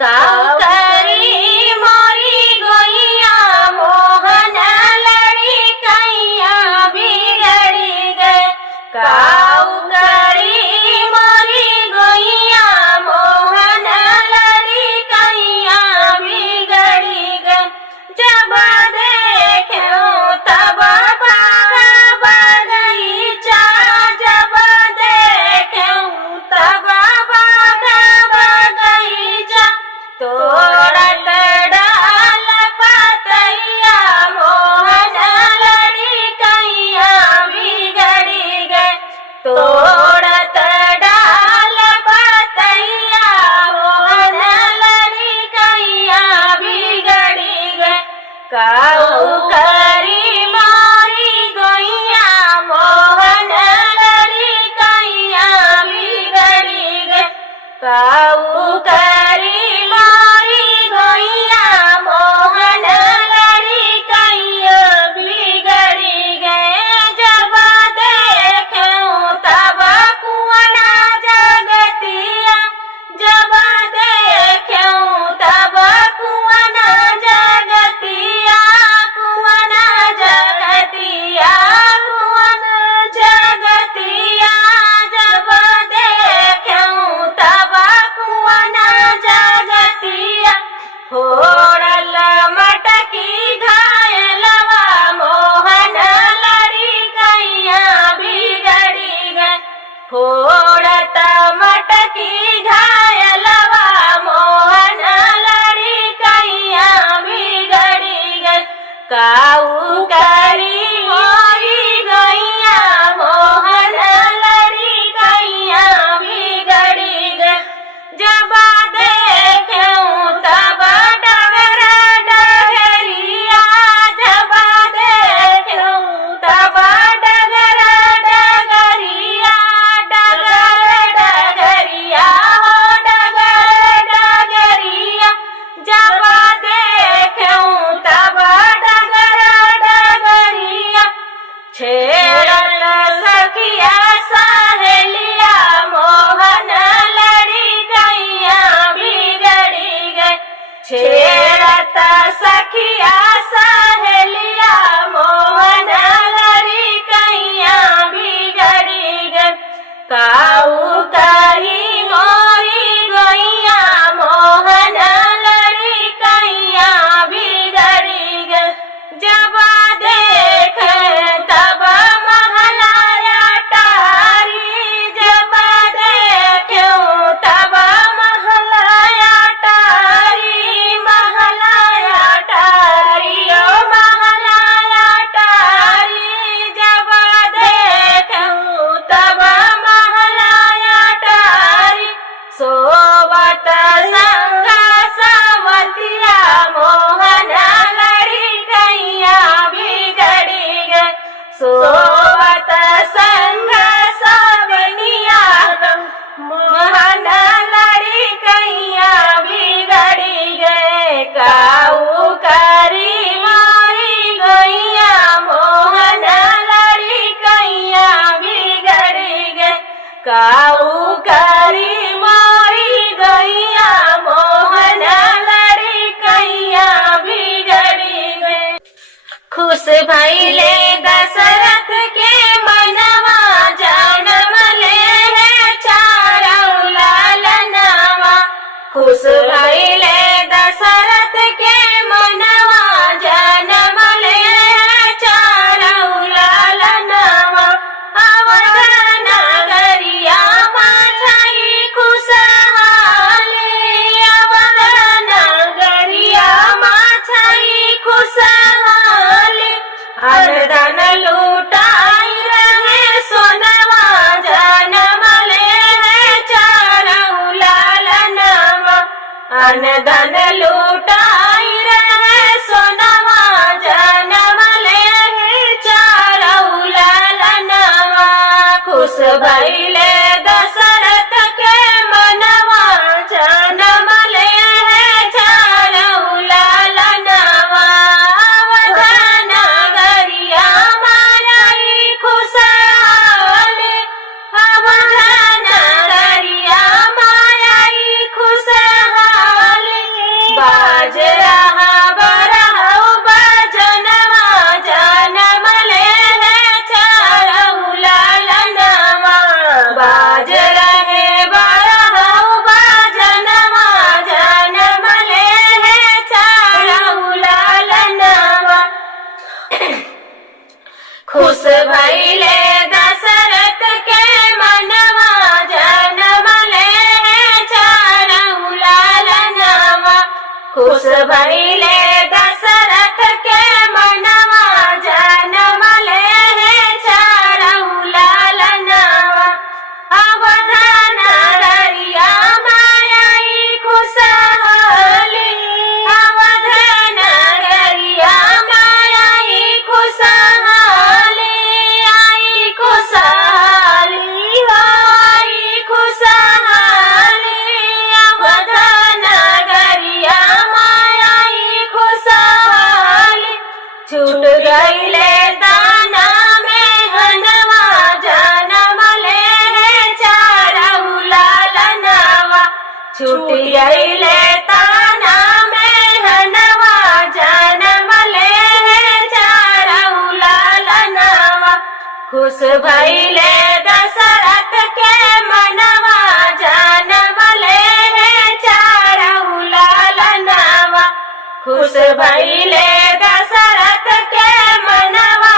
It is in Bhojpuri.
काऊ करी मोरी गोइया मोहन लड़ी कैया बिगड़ी गए। काऊ करी मोरी गोइया मोहन लड़ी कैया बिगड़ी गए। जब देखूं तब बागा बगीचा, जब देखूं तब बागा बगीचा। तोड़त डाल पतैया मोहन लड़ी कैया बिगड़ी गए। तोड़त डाल पतैया मोहन लड़ी कैया बिगड़ी गए। काऊ करी मोरी गोइया मोहन लड़ी कैया बिगड़ी गए। काऊ करी मोरी गोइया मोहन लड़ी कैया बिगड़ी गए। जब देखूं तब कुआना जगतिया, जब देखूं तब कुआना जगतिया, कुआना जगतिया, कुआना जगतिया। जब देखूं तब कुआना जगतिया। फोड़ल मटकी घायलवा मोहन लड़ी कैया बिगड़ी गए। फोड़त मटकी घायलवा मोहन लड़ी कैया बिगड़ी गए। काऊ करी मोरी गोइया मोहन लड़ी कैया बिगड़ी गए। जब देखूं तब डगर डगरिया, जब देखूं तब डगर डगरिया, डगर डगरिया हो डगर डगरिया। जब देखूं तब डगर डगरिया। छेड़त सखिया सहेलिया मोहन लड़ी कैया बिगड़ी गए। छेड़त सखिया सहेलिया मोहन लड़ी कैया बिगड़ी गए। काऊ करी मोरी गोइया मोहन लड़ी कैया बिगड़ी गए। जब देखे तब महलाया टारी, जब देखूं तब महलाया टारी, महलाया टारी ओ महलाया टारी। जब देखूं तब महलाया टारी। सोवत संग सवतिया मोहन लड़ी कैया बिगड़ी गए। सोवत संग सवनिया मोहन लड़ी कैया बिगड़ी गए। काऊ करी मोरी गोइया मोहन लड़ी कैया बिगड़ी गए। काऊ करी मोरी गोइया मोहन लड़ी कैया बिगड़ी गए। खुश भइले दशरथ के मनवा, जन्म ले है चारौ लालनवा। खुश भइले दशरथ के मनवा, जन्म ले है चारौ लालनवा। अवध नगरिया माछाई खुशहाली, अवध नगरिया माछाई खुशहाली। अनधन लूटाई रहे सोनवा, जन्म ले है चारौ लालनवा। अनधन लूटाई रहे सोनवा, जन्म ले है चारौ लालनवा। खुश भइले दशरथ के मनवा, जन्म ले है चारौ लालनवा। अवध नगरिया मायाई खुशहाली, अवध नगरिया मायाई खुशहाली। खुश भइले दशरथ के मनवा जनम ले चारऊ लालनवा अवध नगरिया माई खुशहाली अवध नगरिया माई खुशहाली आई खुशहाली आई खुशहाली अवध नगरिया माई खुशहाली छूट गईले दाना में हनवा जनम ले चारऊ लालनवा छूट गईले ताना में हनवा जनम ले चारऊ लालनवा खुश भइले दशरथ के मनवा जनम ले चारऊ लालनवा खुश भइले दशरथ के मनवा